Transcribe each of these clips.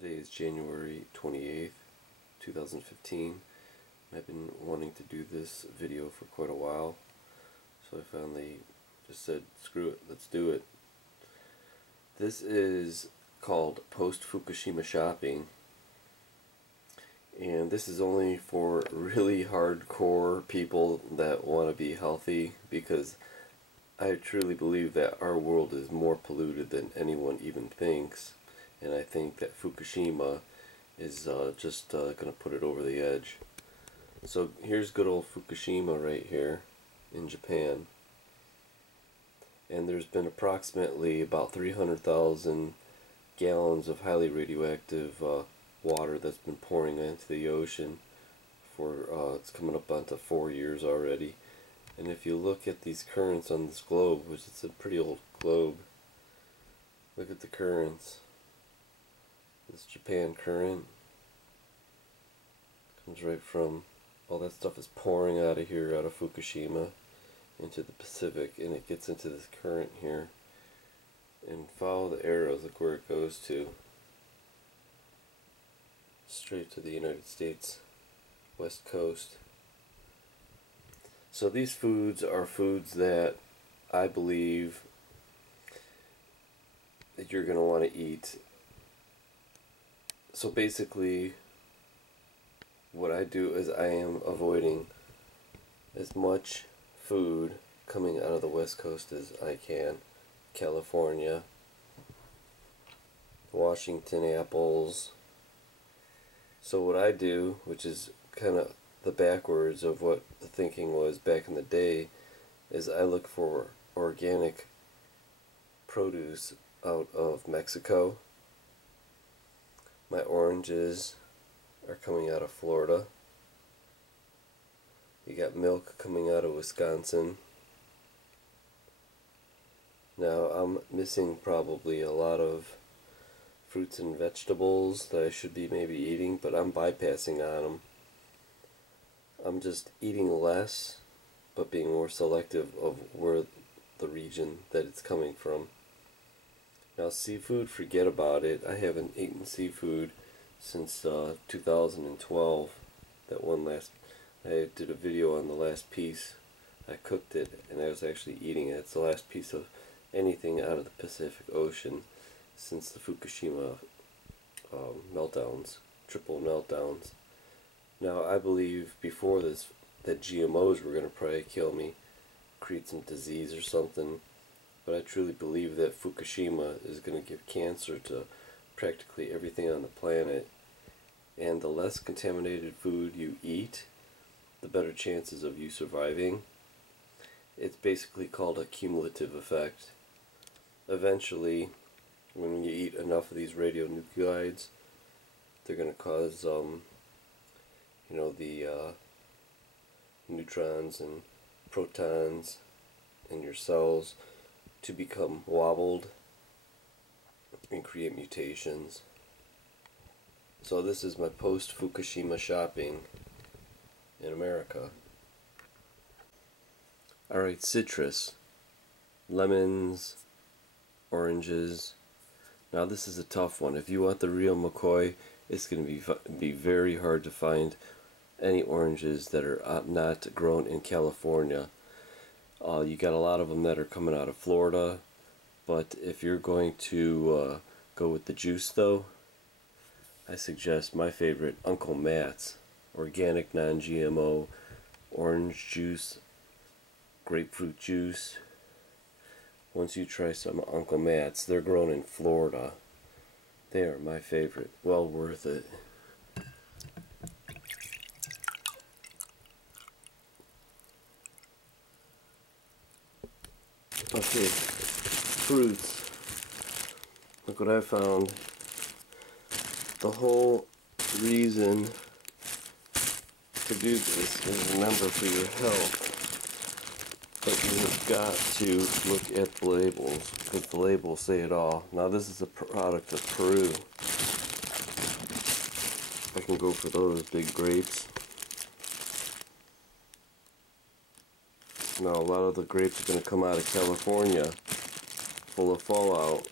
Today is January 28th, 2015. I've been wanting to do this video for quite a while, so I finally just said, screw it, let's do it. This is called Post-Fukushima Shopping, and this is only for really hardcore people that want to be healthy, because I truly believe that our world is more polluted than anyone even thinks. And I think that Fukushima is just going to put it over the edge. So here's good old Fukushima right here in Japan. And there's been approximately about 300,000 gallons of highly radioactive water that's been pouring into the ocean for, it's coming up onto 4 years already. And if you look at these currents on this globe, which is a pretty old globe, look at the currents. This Japan current comes right from, all that stuff is pouring out of here, out of Fukushima, into the Pacific, and it gets into this current here. And follow the arrows, look where it goes to. Straight to the United States, West Coast. So these foods are foods that I believe that you're going to want to eat. So basically, what I do is I am avoiding as much food coming out of the West Coast as I can. California, Washington apples. So what I do, which is kind of the backwards of what the thinking was back in the day, is I look for organic produce out of Mexico. My oranges are coming out of Florida. You got milk coming out of Wisconsin. Now I'm missing probably a lot of fruits and vegetables that I should be maybe eating, but I'm bypassing on them. I'm just eating less, but being more selective of where the region that it's coming from. Now seafood, forget about it. I haven't eaten seafood since 2012. I did a video on the last piece. I cooked it and I was actually eating it. It's the last piece of anything out of the Pacific Ocean since the Fukushima meltdowns, triple meltdowns. Now I believe before this that GMOs were going to probably kill me, create some disease or something. But I truly believe that Fukushima is going to give cancer to practically everything on the planet. And the less contaminated food you eat, the better chances of you surviving. It's basically called a cumulative effect. Eventually, when you eat enough of these radionuclides, they're going to cause, the neutrons and protons in your cells to become wobbled and create mutations. So this is my post-Fukushima shopping in America. Alright, citrus. Lemons, oranges. Now this is a tough one. If you want the real McCoy, it's going to be very hard to find any oranges that are not grown in California. You got a lot of them that are coming out of Florida, but if you're going to go with the juice though, I suggest my favorite, Uncle Matt's, organic non-GMO orange juice, grapefruit juice. Once you try some Uncle Matt's, they're grown in Florida. They are my favorite, well worth it. Okay, fruits. Look what I found. The whole reason to do this is, remember, for your health. But you have got to look at the labels, because the labels say it all. Now this is a product of Peru. I can go for those big grapes. Now a lot of the grapes are going to come out of California, full of fallout.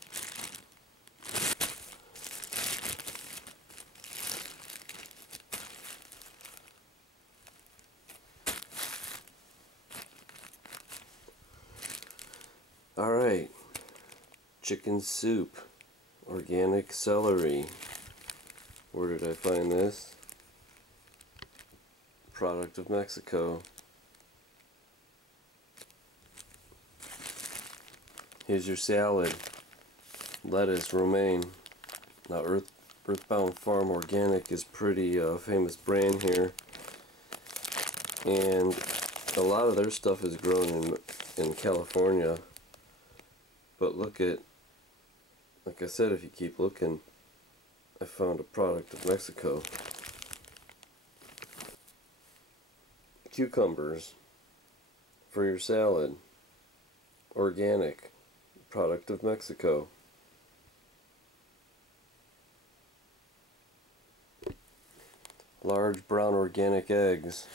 chicken soup, organic celery. Where did I find this? Product of Mexico. Here's your salad. Lettuce, romaine. Now Earthbound Farm Organic is pretty famous brand here. And a lot of their stuff is grown in California. But look at, like I said, if you keep looking, I found a product of Mexico. Cucumbers for your salad. Organic. Product of Mexico. Large brown organic eggs.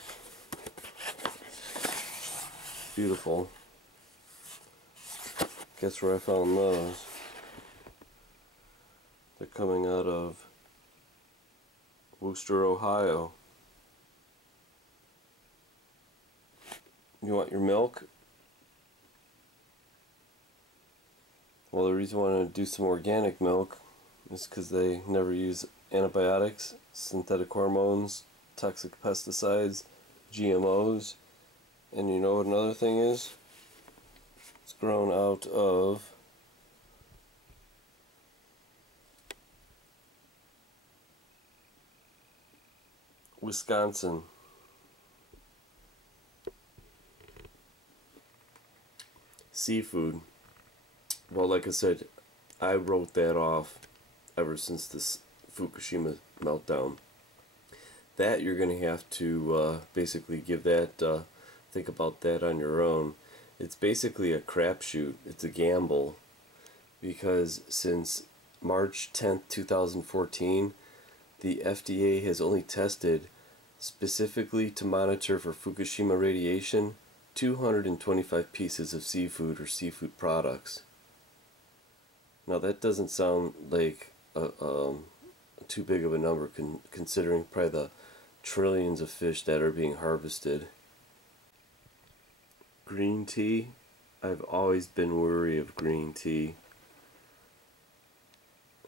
Beautiful. Guess where I found those? They're coming out of Wooster, Ohio. You want your milk? Well, the reason I want to do some organic milk is because they never use antibiotics, synthetic hormones, toxic pesticides, GMOs, and you know what another thing is? It's grown out of Wisconsin. Seafood. Well, like I said, I wrote that off ever since this Fukushima meltdown. That you're going to have to basically give that, think about that on your own. It's basically a crapshoot. It's a gamble. Because since March 10th, 2014, the FDA has only tested, specifically to monitor for Fukushima radiation, 225 pieces of seafood or seafood products. Now that doesn't sound like too big of a number considering probably the trillions of fish that are being harvested. Green tea. I've always been wary of green tea.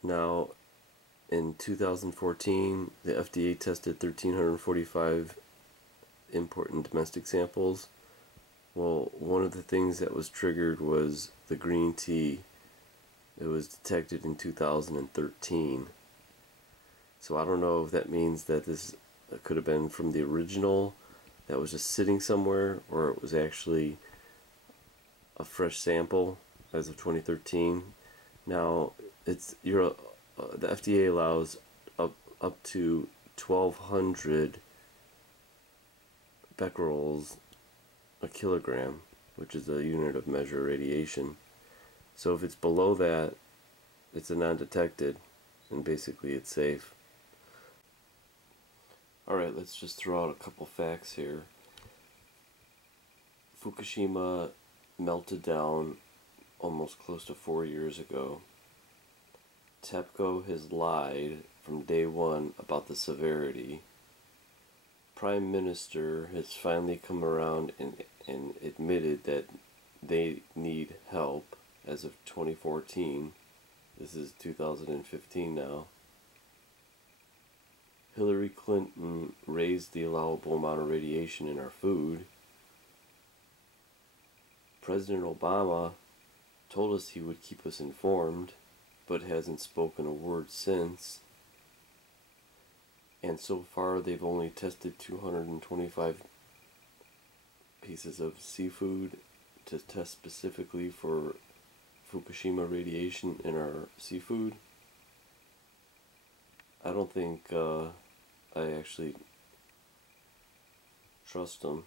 Now, in 2014, the FDA tested 1,345 import and domestic samples. Well, one of the things that was triggered was the green tea. It was detected in 2013. So I don't know if that means that this could have been from the original that was just sitting somewhere, or it was actually a fresh sample as of 2013. Now, the FDA allows up to 1,200 becquerels a kilogram, which is a unit of measure of radiation. So if it's below that, it's a non-detected, and basically it's safe. Alright, let's just throw out a couple facts here. Fukushima melted down almost close to 4 years ago. TEPCO has lied from day one about the severity. Prime Minister has finally come around and admitted that they need help as of 2014. This is 2015 now. Hillary Clinton raised the allowable amount of radiation in our food. President Obama told us he would keep us informed, but hasn't spoken a word since. And so far they've only tested 225 pieces of seafood to test specifically for Fukushima radiation in our seafood. I don't think I actually trust them.